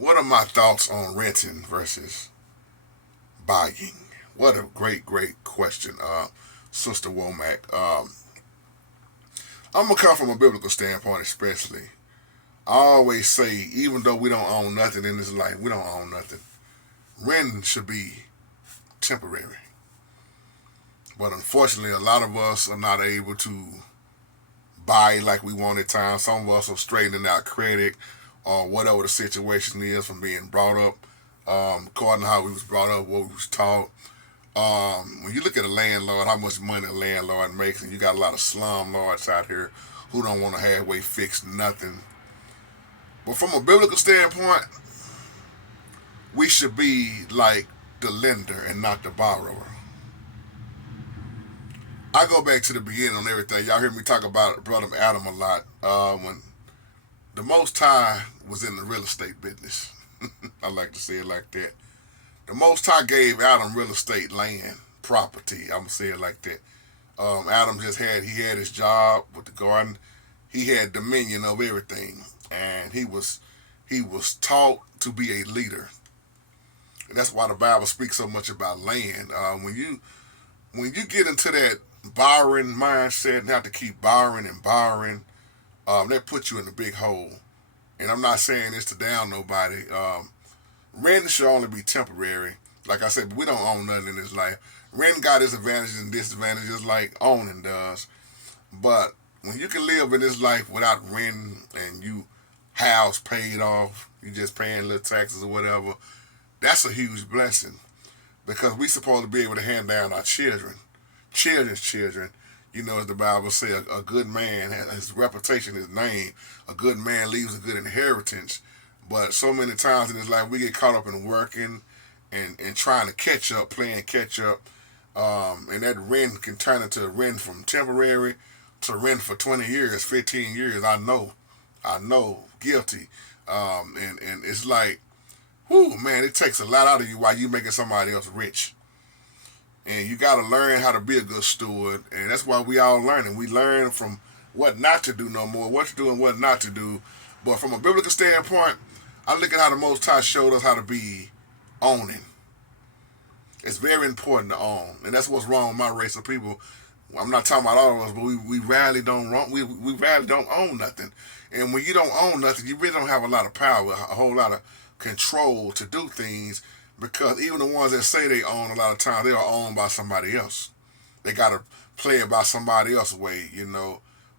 What are my thoughts on renting versus buying? What a great question, Sister Womack. I'm gonna come from a biblical standpoint, especially. I always say, even though we don't own nothing in this life, we don't own nothing. Renting should be temporary, but unfortunately, a lot of us are not able to buy like we want at times. Some of us are straightening out credit or whatever the situation is from being brought up, according to how we was brought up, what we was taught. When you look at a landlord, how much money a landlord makes, and you got a lot of slum lords out here who don't want to halfway fix nothing. But from a biblical standpoint, we should be like the lender and not the borrower. I go back to the beginning on everything. Y'all hear me talk about brother Adam a lot. When the Most High was in the real estate business, I like to say it like that. The Most High gave Adam real estate, land, property. I'm gonna say it like that. Adam just had his job with the garden. He had dominion of everything, and he was taught to be a leader. And that's why the Bible speaks so much about land. When you get into that borrowing mindset and have to keep borrowing and borrowing, that puts you in a big hole. And I'm not saying this to down nobody. Renting should only be temporary. Like I said, we don't own nothing in this life. Renting got its advantages and disadvantages like owning does. But when you can live in this life without renting and you house paid off, you just paying little taxes or whatever, that's a huge blessing because we supposed to be able to hand down our children's children. You know, as the Bible says, a good man, his reputation, his name, a good man leaves a good inheritance. But so many times in this life, we get caught up in working and trying to catch up, playing catch up. And that rent can turn into a rent from temporary to rent for 20 years, 15 years. I know, guilty. And it's like, whoo, man, it takes a lot out of you while you making somebody else rich. And you got to learn how to be a good steward. And that's why we all learning. We learn from what not to do no more, what to do and what not to do. But from a biblical standpoint, I look at how the Most High showed us how to be owning. It's very important to own. And that's what's wrong with my race of people. I'm not talking about all of us, but we rarely don't we rarely don't own nothing. And when you don't own nothing, you really don't have a lot of power, a whole lot of control to do things because even the ones that say they own, a lot of times they are owned by somebody else. They got to play it by somebody else's way.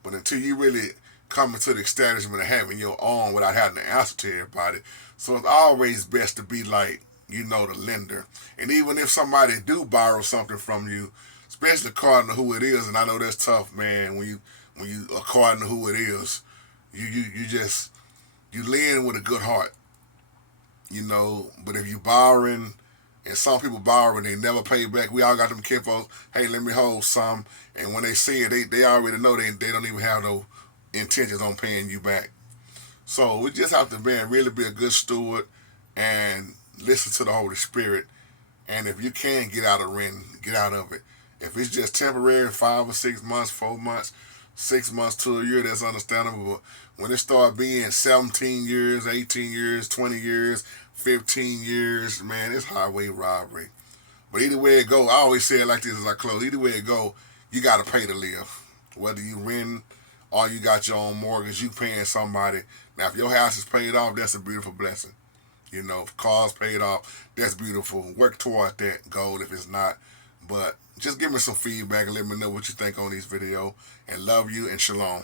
But until you really come into the establishment of having your own without having to answer to everybody, so it's always best to be like, the lender. And even if somebody do borrow something from you, especially according to who it is, and I know that's tough, man. When you according to who it is, you lend with a good heart. But if you borrowing, and some people borrow and they never pay back, we all got them kinfolks, hey, let me hold some. And when they see it, they already know they don't even have no intentions on paying you back. So we just have to really be a good steward and listen to the Holy Spirit. And if you can get out of renting, get out of it. If it's just temporary, 5 or 6 months, 4 months, 6 months to a year, that's understandable. But when it start being 17 years, 18 years, 20 years, 15 years, man, it's highway robbery. But either way it go, I always say it like this as I close. Either way it go, you got to pay to live. Whether you rent or you got your own mortgage, you paying somebody. Now, if your house is paid off, that's a beautiful blessing. If cars paid off, that's beautiful. Work toward that goal if it's not. But just give me some feedback and let me know what you think on this video. And love you and shalom.